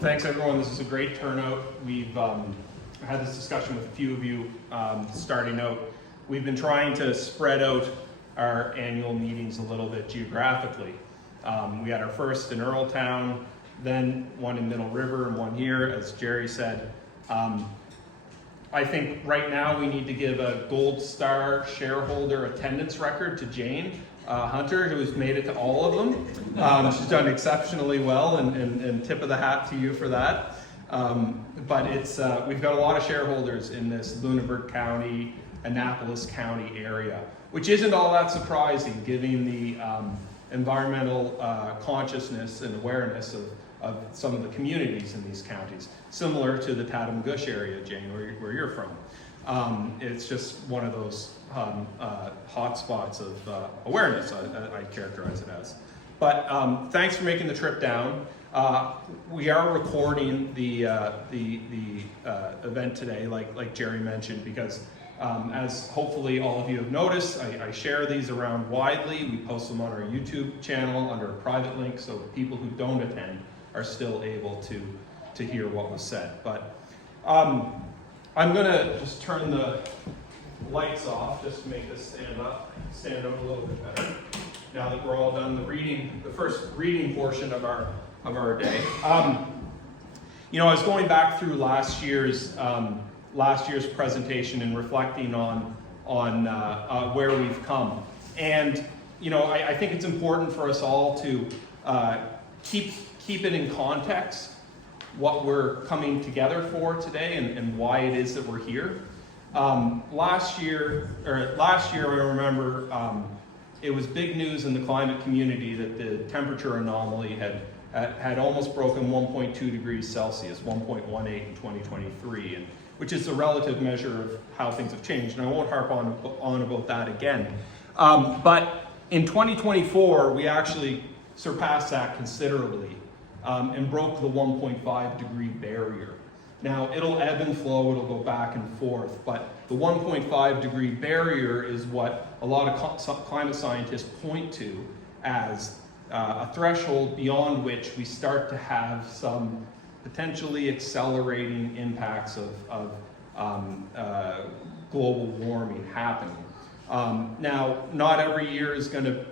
Thanks everyone, this is a great turnout. We've had this discussion with a few of you starting out. We've been trying to spread out our annual meetings a little bit geographically. We had our first in Earltown, then one in Middle River and one here, as Jerry said. I think right now we need to give a gold star shareholder attendance record to Jane Hunter, who's made it to all of them. She's done exceptionally well, and tip of the hat to you for that. But we've got a lot of shareholders in this Lunenburg County, Annapolis County area, which isn't all that surprising given the environmental consciousness and awareness of some of the communities in these counties, similar to the Tatum-Gush area, Jane, where you're from. It's just one of those hot spots of awareness, I'd characterize it as. But thanks for making the trip down. We are recording the event today, like Jerry mentioned, because as hopefully all of you have noticed, I share these around widely. We post them on our YouTube channel under a private link, so people who don't attend are still able to hear what was said. But I'm gonna just turn the lights off just to make this stand out a little bit better. Now that we're all done the first reading portion of our day. I was going back through last year's presentation and reflecting on where we've come. And I think it's important for us all to keep it in context, what we're coming together for today and why it is that we're here. Last year I remember it was big news in the climate community that the temperature anomaly had almost broken 1.2 degrees Celsius, 1.18 in 2023, and which is a relative measure of how things have changed, and I won't harp on about that again. But in 2024, we actually surpassed that considerably and broke the 1.5 degree barrier. Now, it'll ebb and flow, it'll go back and forth, but the 1.5 degree barrier is what a lot of climate scientists point to as a threshold beyond which we start to have some potentially accelerating impacts of global warming happening. Now, not every year is going to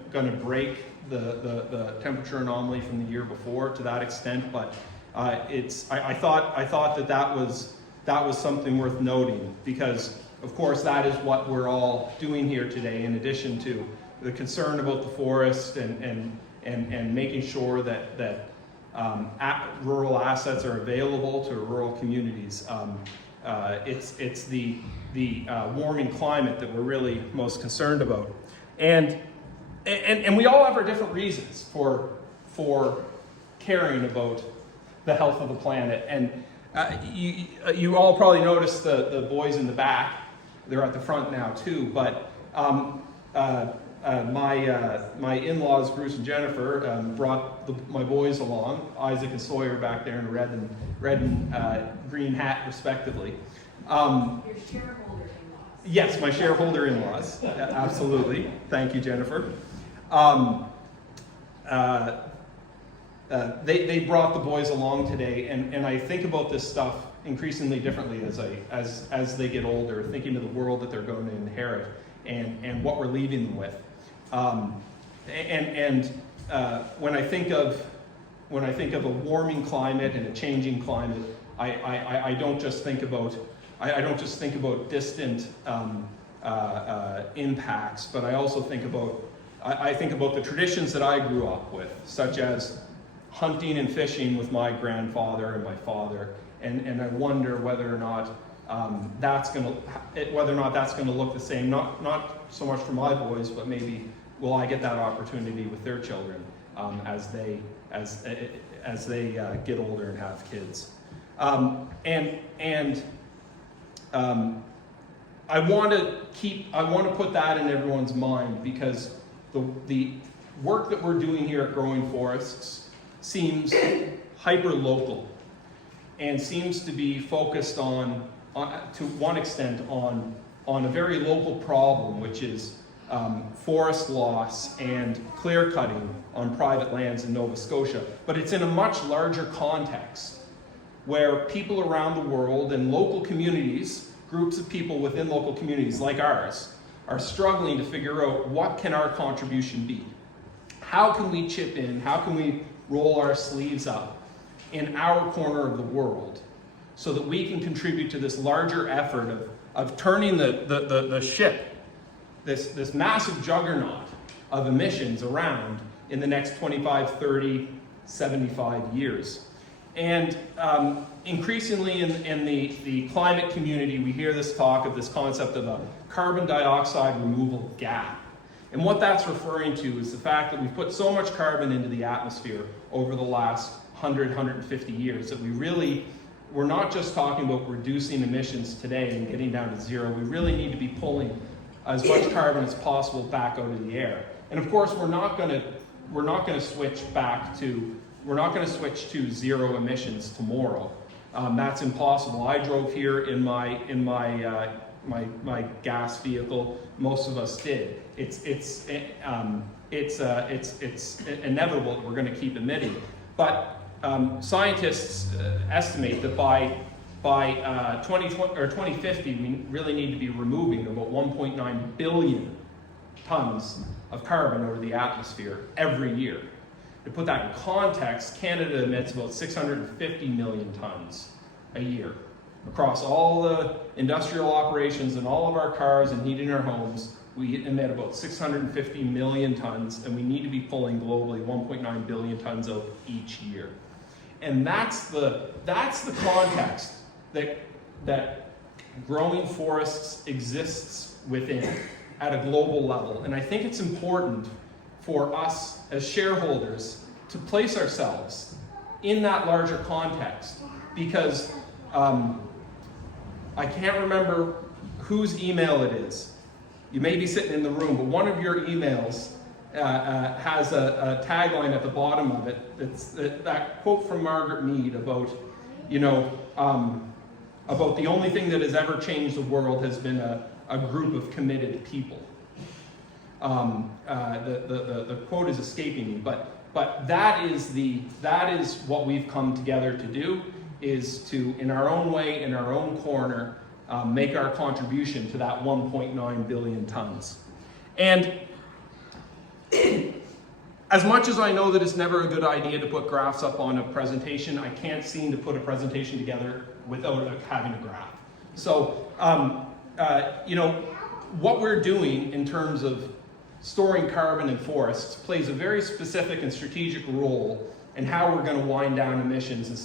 break the temperature anomaly from the year before to that extent, but I thought that was something worth noting, because of course that is what we're all doing here today, in addition to the concern about the forest and making sure that rural assets are available to rural communities. It's the warming climate that we're really most concerned about, and we all have our different reasons for caring about the health of the planet. And you all probably noticed the boys in the back. They're at the front now too, but my in-laws, Bruce and Jennifer, brought my boys along, Isaac and Sawyer back there in a red and green hat, respectively. Your shareholder in-laws. Yes, my shareholder in-laws, absolutely. Thank you, Jennifer. They brought the boys along today, and I think about this stuff increasingly differently as they get older, thinking of the world that they're going to inherit and what we're leaving them with. When I think of a warming climate and a changing climate, I don't just think about distant impacts, but I also think about the traditions that I grew up with, such as hunting and fishing with my grandfather and my father, and I wonder whether or not that's going to look the same. Not so much for my boys, but maybe will I get that opportunity with their children as they get older and have kids. I want to put that in everyone's mind, because the work that we're doing here at Growing Forests seems hyper-local and seems to be focused on to one extent on a very local problem, which is forest loss and clear cutting on private lands in Nova Scotia. But it's in a much larger context where people around the world and local communities, groups of people within local communities like ours, are struggling to figure out what can our contribution be. How can we chip in? How can we roll our sleeves up in our corner of the world so that we can contribute to this larger effort of turning the ship, this massive juggernaut of emissions around in the next 25, 30, 75 years. And increasingly in the climate community, we hear this talk of this concept of a carbon dioxide removal gap. And what that's referring to is the fact that we've put so much carbon into the atmosphere over the last 100, 150 years that we're not just talking about reducing emissions today and getting down to zero. We really need to be pulling as much carbon as possible back out of the air. And of course, we're not going to switch to zero emissions tomorrow. That's impossible. I drove here in my gas vehicle. Most of us did. It's inevitable that we're going to keep emitting. But scientists estimate that by 2050, we really need to be removing about 1.9 billion tons of carbon out of the atmosphere every year. To put that in context, Canada emits about 650 million tons a year. Across all the industrial operations and all of our cars and heating our homes, we emit about 650 million tons, and we need to be pulling globally 1.9 billion tons out each year. And that's the context that growing forests exists within at a global level. And I think it's important for us as shareholders to place ourselves in that larger context, because I can't remember whose email it is. You may be sitting in the room, but one of your emails has a tagline at the bottom of it. It's that quote from Margaret Mead about, about the only thing that has ever changed the world has been a group of committed people. The quote is escaping me, but that is what we've come together to do, is to, in our own way, in our own corner, make our contribution to that 1.9 billion tons. And as much as I know that it's never a good idea to put graphs up on a presentation, I can't seem to put a presentation together without having a graph. So, what we're doing in terms of storing carbon in forests plays a very specific and strategic role in how we're going to wind down emissions and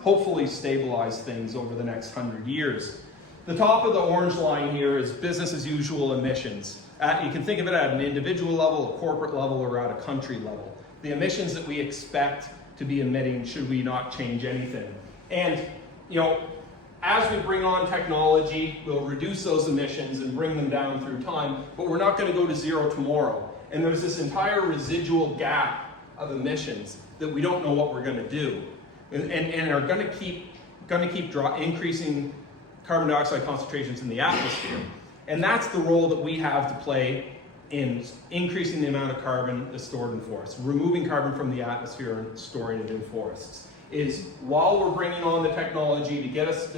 hopefully stabilize things over the next 100 years. The top of the orange line here is business as usual emissions. You can think of it at an individual level, a corporate level, or at a country level. The emissions that we expect to be emitting should we not change anything. And, as we bring on technology, we'll reduce those emissions and bring them down through time, but we're not going to go to zero tomorrow. And there's this entire residual gap of emissions that we don't know what we're going to do, and are going to keep increasing carbon dioxide concentrations in the atmosphere. And that's the role that we have to play in increasing the amount of carbon that's stored in forests, removing carbon from the atmosphere and storing it in forests. Is while we're bringing on the technology to get us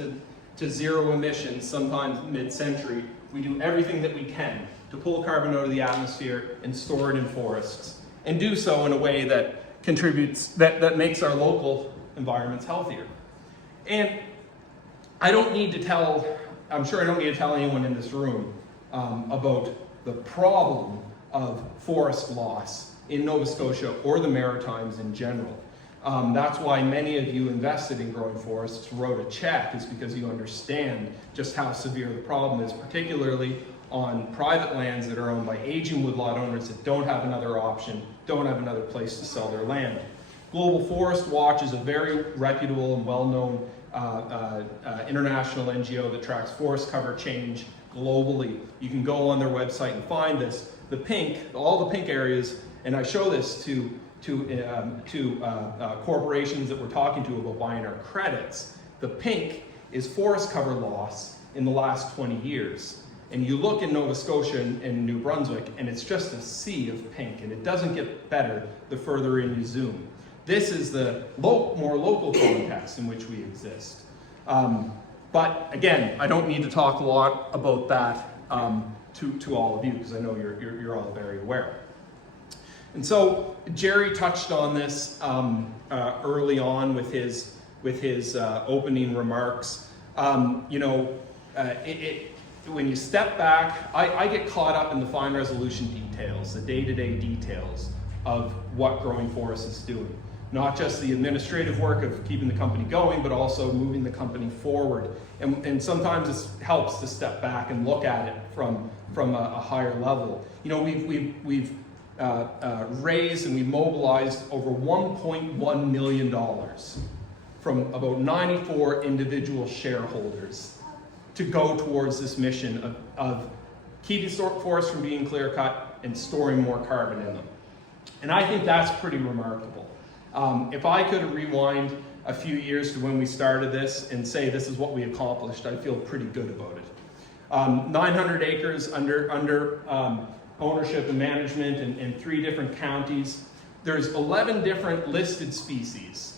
to zero emissions sometime mid-century, we do everything that we can to pull carbon out of the atmosphere and store it in forests, and do so in a way that contributes, that makes our local environments healthier. And I'm sure I don't need to tell anyone in this room about the problem of forest loss in Nova Scotia or the Maritimes in general. That's why many of you invested in growing forests, wrote a check, is because you understand just how severe the problem is, particularly on private lands that are owned by aging woodlot owners that don't have another option, don't have another place to sell their land. Global Forest Watch is a very reputable and well-known international NGO that tracks forest cover change globally. You can go on their website and find this. All the pink areas, and I show this to corporations that we're talking to about buying our credits. The pink is forest cover loss in the last 20 years. And you look in Nova Scotia and New Brunswick, and it's just a sea of pink, and it doesn't get better the further in you zoom. This is the more local context in which we exist. But again, I don't need to talk a lot about that to all of you, because I know you're all very aware. And so Jerry touched on this early on with his opening remarks. When you step back, I get caught up in the fine resolution details, the day-to-day details of what Growing Forest is doing. Not just the administrative work of keeping the company going, but also moving the company forward. And sometimes it helps to step back and look at it from a higher level. We've raised and we mobilized over $1.1 million from about 94 individual shareholders to go towards this mission of keeping forests from being clear cut and storing more carbon in them. And I think that's pretty remarkable. If I could rewind a few years to when we started this and say this is what we accomplished, I feel pretty good about it. 900 acres under ownership and management in 3 different counties. There's 11 different listed species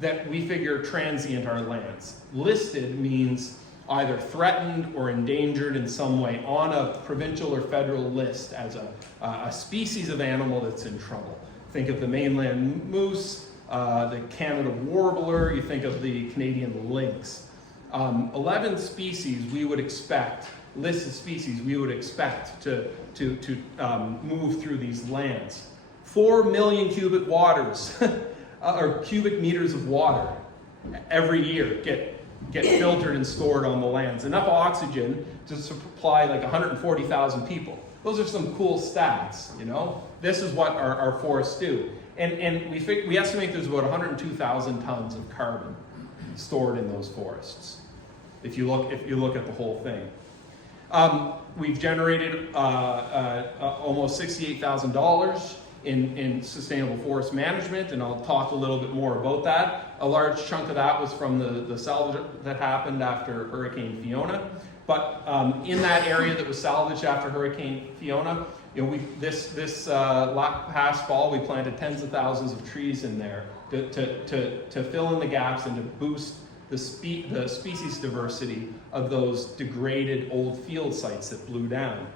that we figure transient our lands. Listed means either threatened or endangered in some way on a provincial or federal list as a species of animal that's in trouble. Think of the mainland moose, the Canada warbler, you think of the Canadian lynx. 11 species we would expect, listed species we would expect to move through these lands. 4 million cubic waters, or cubic meters of water every year get filtered and stored on the lands. Enough oxygen to supply like 140,000 people. Those are some cool stats, you know? This is what our forests do. And we estimate there's about 102,000 tons of carbon stored in those forests, if you look at the whole thing. We've generated almost $68,000 in sustainable forest management, and I'll talk a little bit more about that. A large chunk of that was from the salvage that happened after Hurricane Fiona. But in that area that was salvaged after Hurricane Fiona, this past fall we planted tens of thousands of trees in there to fill in the gaps and to boost the species diversity of those degraded old field sites that blew down.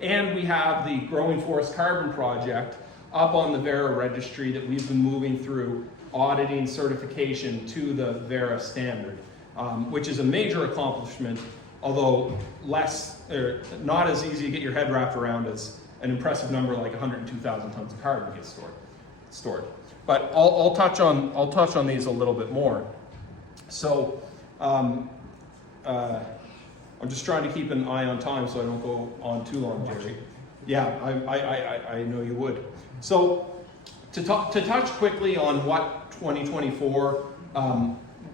And we have the Growing Forest Carbon Project up on the Verra registry that we've been moving through auditing certification to the Verra standard, which is a major accomplishment, although not as easy to get your head wrapped around as an impressive number like 102,000 tons of carbon gets stored. But I'll touch on these a little bit more. So I'm just trying to keep an eye on time so I don't go on too long, Jerry. Yeah, I know you would. So to touch quickly on what 2024,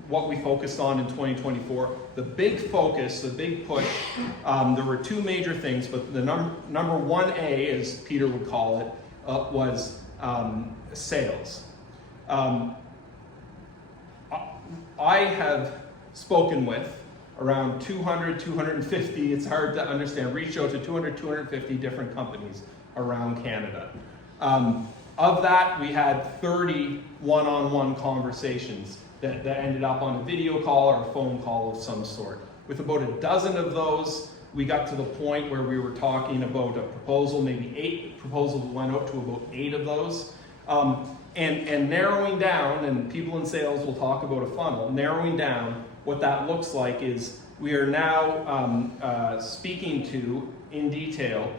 what we focused on in 2024, the big focus, the big push, there were 2 major things, but the number 1A, as Peter would call it, was sales. I have spoken with around 200, 250, it's hard to understand, reached out to 200, 250 different companies around Canada. Of that, we had 30 one-on-one conversations that ended up on a video call or a phone call of some sort. With about a dozen of those, we got to the point where we were talking about a proposal, maybe 8 proposals went out to about 8 of those. And narrowing down, and people in sales will talk about a funnel, narrowing down what that looks like is we are now speaking to, in detail,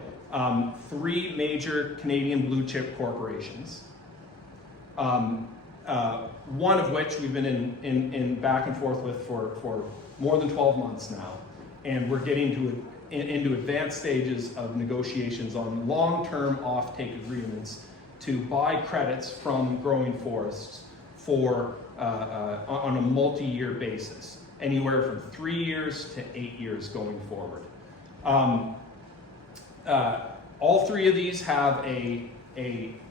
3 major Canadian blue chip corporations. One of which we've been in back and forth with for more than 12 months now. And we're getting into advanced stages of negotiations on long-term offtake agreements to buy credits from growing forests for on a multi-year basis, anywhere from 3 years to 8 years going forward. All 3 of these have a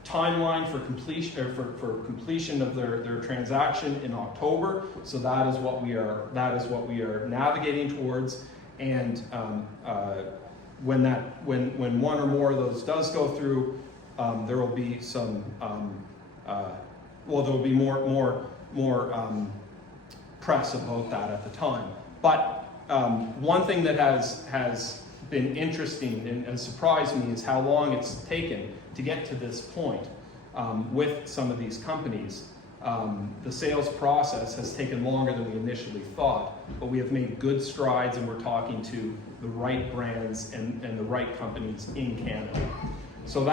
timeline for completion of their transaction in October. So that is what we are navigating towards. And when one or more of those does go through, there will be some well, there will be more press about that at the time. But one thing that has been interesting and surprised me is how long it's taken to get to this point with some of these companies. The sales process has taken longer than we initially thought, but we have made good strides, and we're talking to the right brands and the right companies in Canada. So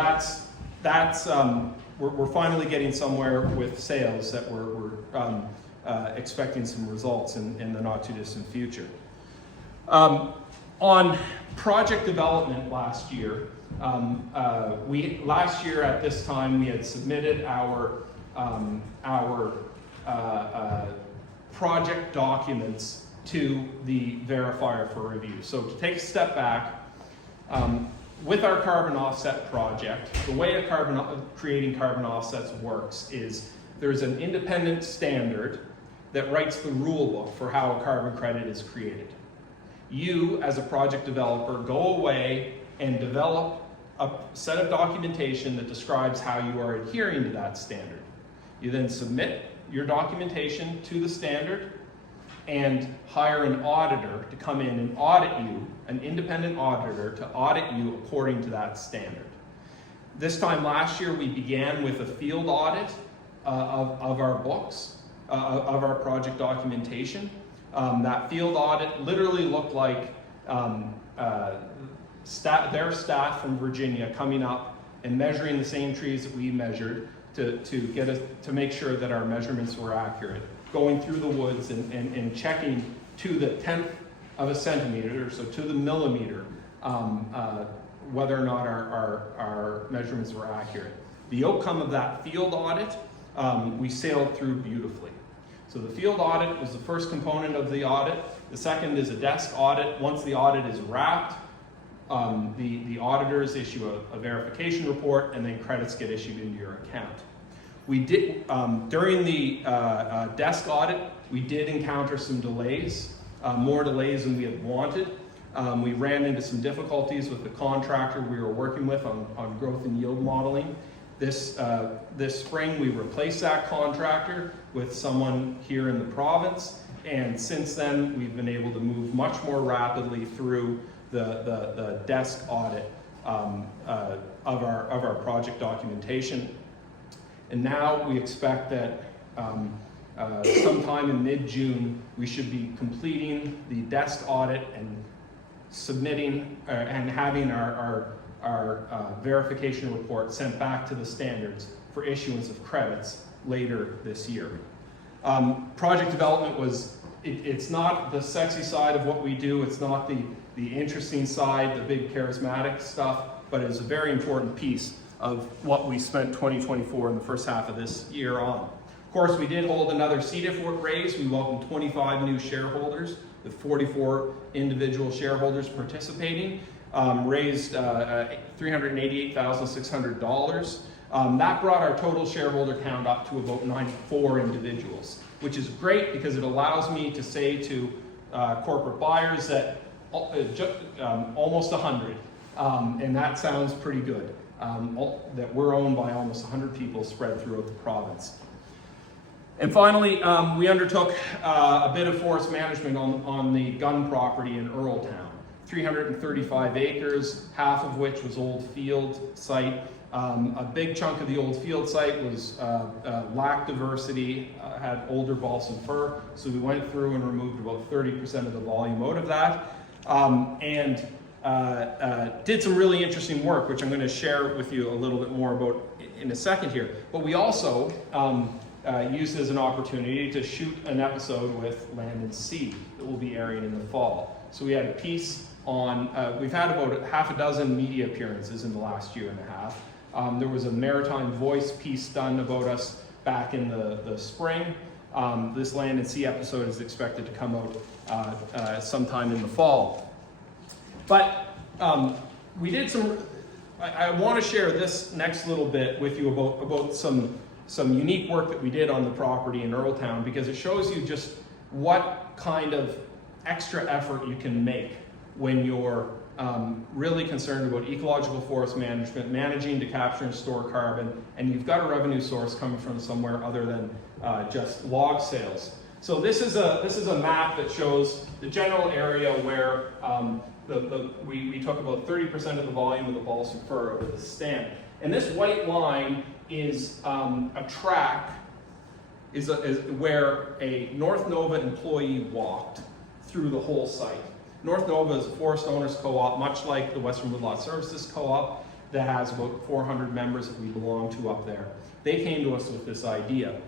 we're finally getting somewhere with sales that we're expecting some results in the not too distant future. On project development last year, last year at this time we had submitted our project documents to the verifier for review. So to take a step back, with our carbon offset project, the way creating carbon offsets works is there's an independent standard that writes the rule book for how a carbon credit is created. You, as a project developer, go away and develop a set of documentation that describes how you are adhering to that standard. You then submit your documentation to the standard and hire an auditor to come in and audit you, an independent auditor to audit you according to that standard. This time last year, we began with a field audit of our books, of our project documentation. That field audit literally looked like their staff from Virginia coming up and measuring the same trees that we measured to make sure that our measurements were accurate, going through the woods and checking to the 10th of a centimeter, so to the millimeter, whether or not our measurements were accurate. The outcome of that field audit, we sailed through beautifully. So the field audit was the first component of the audit. The second is a desk audit. Once the audit is wrapped, the auditors issue a verification report, and then credits get issued into your account. We did, during the desk audit, we did encounter some delays, more delays than we had wanted. We ran into some difficulties with the contractor we were working with on growth and yield modeling. This spring, we replaced that contractor with someone here in the province, and since then, we've been able to move much more rapidly through the desk audit of our project documentation. And now we expect that sometime in mid-June, we should be completing the desk audit and submitting and having our verification report sent back to the standards for issuance of credits later this year. Project development it's not the sexy side of what we do, it's not the interesting side, the big charismatic stuff, but it's a very important piece of what we spent 2024 in the first half of this year on. Of course, we did hold another CDIF raise. We welcomed 25 new shareholders with 44 individual shareholders participating. Raised $388,600. That brought our total shareholder count up to about 94 individuals, which is great because it allows me to say to corporate buyers that almost 100, and that sounds pretty good, that we're owned by almost 100 people spread throughout the province. And finally, we undertook a bit of forest management on the gun property in Earltown. 335 acres, half of which was old field site. A big chunk of the old field site was lacked diversity, had older balsam fir, so we went through and removed about 30% of the volume out of that, and did some really interesting work, which I'm going to share with you a little bit more about in a second here. But we also used it as an opportunity to shoot an episode with Land and Sea that will be airing in the fall. So we had a piece on, we've had about half a dozen media appearances in the last year and a half. There was a Maritime Voice piece done about us back in the spring. This Land and Sea episode is expected to come out sometime in the fall. But we did I want to share this next little bit with you about some unique work that we did on the property in Earltown, because it shows you just what kind of extra effort you can make when you're really concerned about ecological forest management, managing to capture and store carbon, and you've got a revenue source coming from somewhere other than just log sales. So this is a map that shows the general area where we took about 30% of the volume of the balsam fir over the stand. And this white line is a track, is where a North Nova employee walked through the whole site. North Nova is a forest owners co-op, much like the Western Woodlot Services co-op, that has about 400 members that we belong to up there. They came to us with this idea.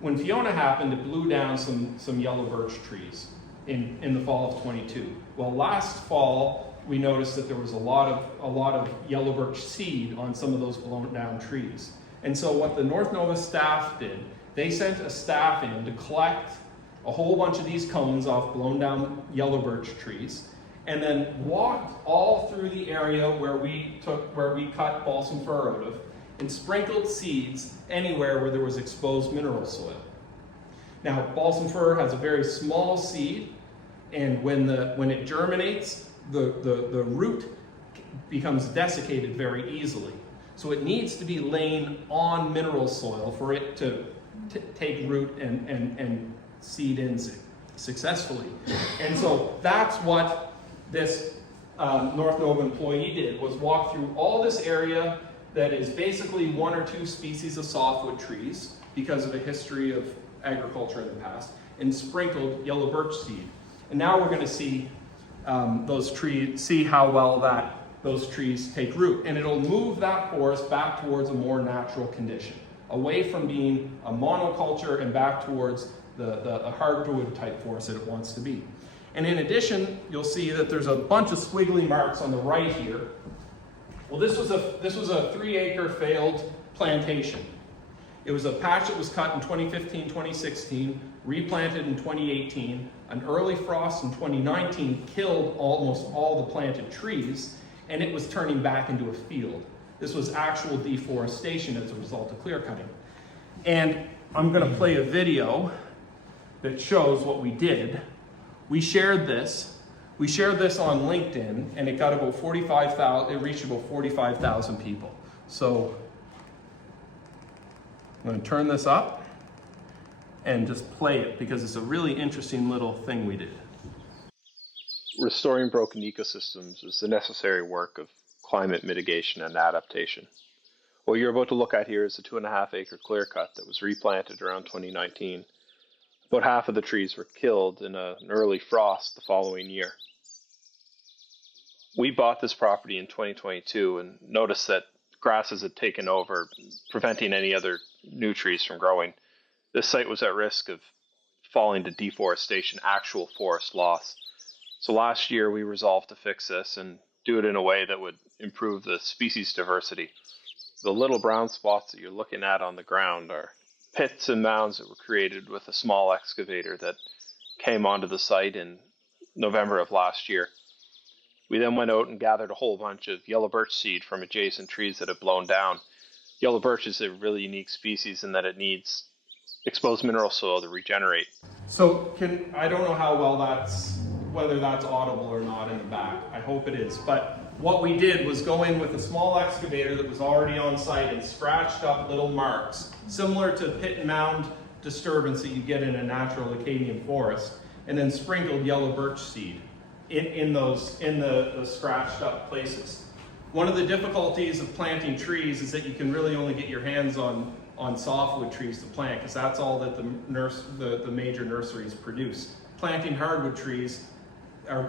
When Fiona happened, it blew down some yellow birch trees in the fall of 22. Well, last fall, we noticed that there was a lot of yellow birch seed on some of those blown down trees. And so what the North Nova staff did, they sent a staff in to collect a whole bunch of these cones off blown down yellow birch trees, and then walked all through the area where we cut balsam fir out of, and sprinkled seeds anywhere where there was exposed mineral soil. Now, balsam fir has a very small seed, and when it germinates, the root becomes desiccated very easily. So it needs to be laying on mineral soil for it to take root and seed in successfully. And so that's what this North Nova employee did, was walk through all this area that is basically one or two species of softwood trees because of a history of agriculture in the past, and sprinkled yellow birch seed. And now we're going to see those trees, see how well those trees take root, and it'll move that forest back towards a more natural condition, away from being a monoculture and back towards the hardwood type forest that it wants to be. And in addition, you'll see that there's a bunch of squiggly marks on the right here. Well, this was a 3-acre failed plantation. It was a patch that was cut in 2015, 2016, replanted in 2018. An early frost in 2019 killed almost all the planted trees, and it was turning back into a field. This was actual deforestation as a result of clear cutting. And I'm going to play a video that shows what we did. We shared this on LinkedIn, and it got about 45,000. It reached about 45,000 people. So I'm going to turn this up and just play it because it's a really interesting little thing we did. Restoring broken ecosystems is the necessary work of climate mitigation and adaptation. What you're about to look at here is a 2.5-acre clear cut that was replanted around 2019. About half of the trees were killed in an early frost the following year. We bought this property in 2022 and noticed that grasses had taken over, preventing any other new trees from growing. This site was at risk of falling to deforestation, actual forest loss. So last year we resolved to fix this and do it in a way that would improve the species diversity. The little brown spots that you're looking at on the ground are pits and mounds that were created with a small excavator that came onto the site in November of last year. We then went out and gathered a whole bunch of yellow birch seed from adjacent trees that had blown down. Yellow birch is a really unique species in that it needs exposed mineral soil to regenerate. So I don't know how well whether that's audible or not in the back. I hope it is. But what we did was go in with a small excavator that was already on site and scratched up little marks, similar to pit and mound disturbance that you get in a natural Acadian forest, and then sprinkled yellow birch seed in the scratched up places. One of the difficulties of planting trees is that you can really only get your hands on softwood trees to plant, because that's all that the major nurseries produce. Planting hardwood trees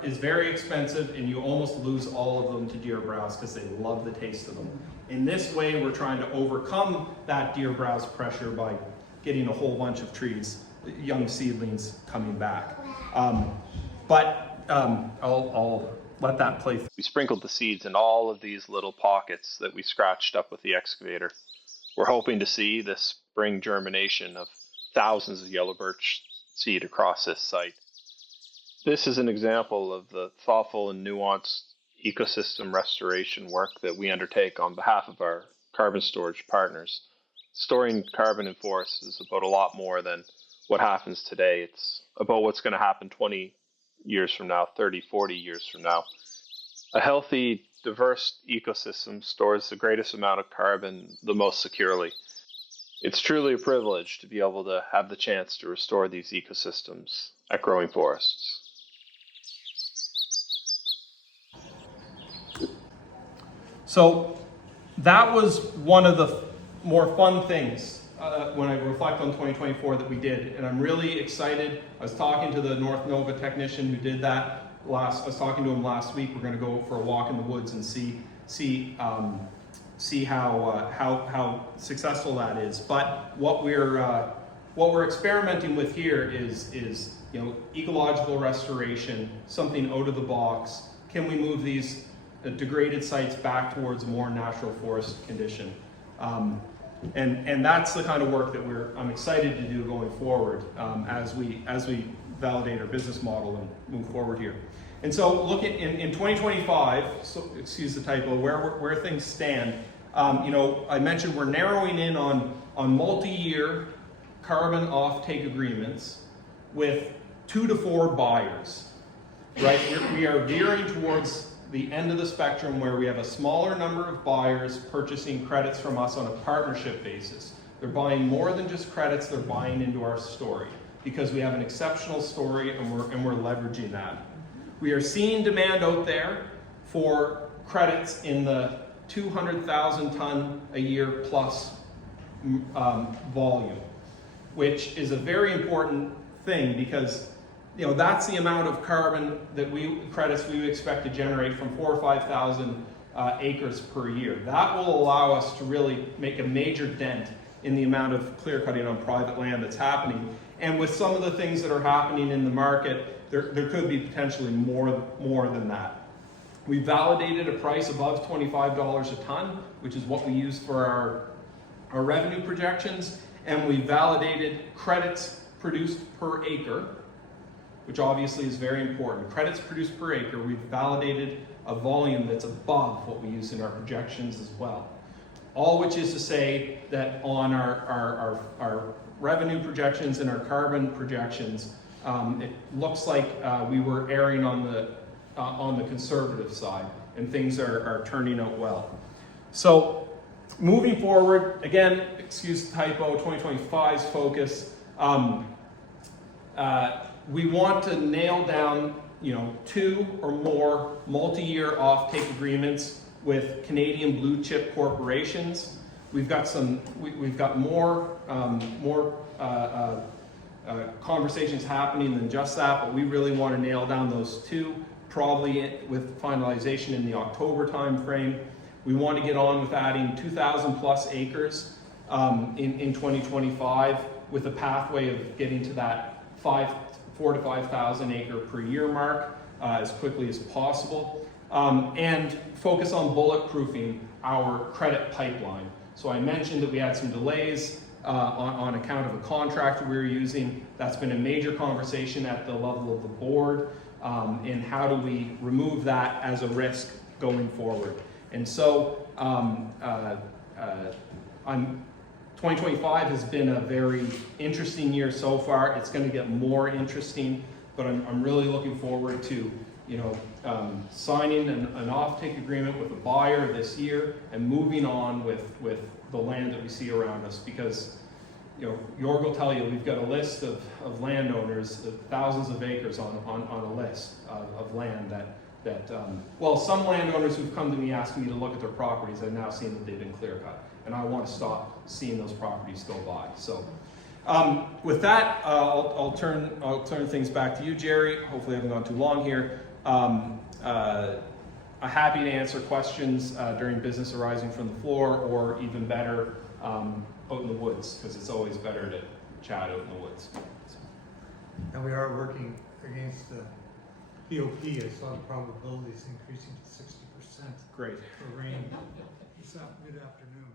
is very expensive, and you almost lose all of them to deer browse because they love the taste of them. In this way, we're trying to overcome that deer browse pressure by getting a whole bunch of trees, young seedlings, coming back. I'll let that play. We sprinkled the seeds in all of these little pockets that we scratched up with the excavator. We're hoping to see this spring germination of thousands of yellow birch seed across this site. This is an example of the thoughtful and nuanced ecosystem restoration work that we undertake on behalf of our carbon storage partners. Storing carbon in forests is about a lot more than what happens today. It's about what's going to happen 20 years from now, 30, 40 years from now. A healthy, diverse ecosystem stores the greatest amount of carbon the most securely. It's truly a privilege to be able to have the chance to restore these ecosystems at Growing Forests. So that was one of the more fun things when I reflect on 2024 that we did, and I'm really excited. I was talking to the North Nova technician who did that I was talking to him last week. We're going to go for a walk in the woods and see how successful that is. But what we're experimenting with here is ecological restoration, something out of the box. Can we move these degraded sites back towards a more natural forest condition? And that's the kind of work that I'm excited to do going forward as we validate our business model and move forward here. And so looking in 2025, so excuse the typo, where things stand, I mentioned we're narrowing in on multi-year carbon offtake agreements with 2 to 4 buyers, right? We are veering towards the end of the spectrum where we have a smaller number of buyers purchasing credits from us on a partnership basis. They're buying more than just credits, they're buying into our story because we have an exceptional story and we're leveraging that. We are seeing demand out there for credits in the 200,000 ton a year plus volume, which is a very important thing because that's the amount of carbon that credits we would expect to generate from 4,000 or 5,000 acres per year. That will allow us to really make a major dent in the amount of clear cutting on private land that's happening. And with some of the things that are happening in the market, there could be potentially more than that. We validated a price above $25 a ton, which is what we use for our revenue projections, and we validated credits produced per acre, which obviously is very important. Credits produced per acre, we've validated a volume that's above what we use in our projections as well. All which is to say that on our revenue projections and our carbon projections, it looks like we were erring on the conservative side, and things are turning out well. So moving forward, again, excuse the typo, 2025's focus. We want to nail down 2 or more multi-year offtake agreements with Canadian blue chip corporations. We've got more conversations happening than just that, but we really want to nail down those 2, probably with finalization in the October timeframe. We want to get on with adding 2,000 plus acres in 2025 with a pathway of getting to that 4,000 to 5,000 acre per year mark as quickly as possible, and focus on bulletproofing our credit pipeline. So I mentioned that we had some delays on account of a contractor we were using. That's been a major conversation at the level of the board, and how do we remove that as a risk going forward. And so 2025 has been a very interesting year so far. It's going to get more interesting, but I'm really looking forward to signing an offtake agreement with a buyer this year and moving on with the land that we see around us, because Jorg will tell you we've got a list of landowners, thousands of acres on a list of land that some landowners who've come to me asking me to look at their properties, I've now seen that they've been clear cut, and I want to stop seeing those properties go by. So with that, I'll turn things back to you, Jerry. Hopefully I haven't gone too long here. I'm happy to answer questions during business arising from the floor, or even better, out in the woods, because it's always better to chat out in the woods. And we are working against the BOP. I saw the probabilities increasing to 60% Great. for rain this mid-afternoon.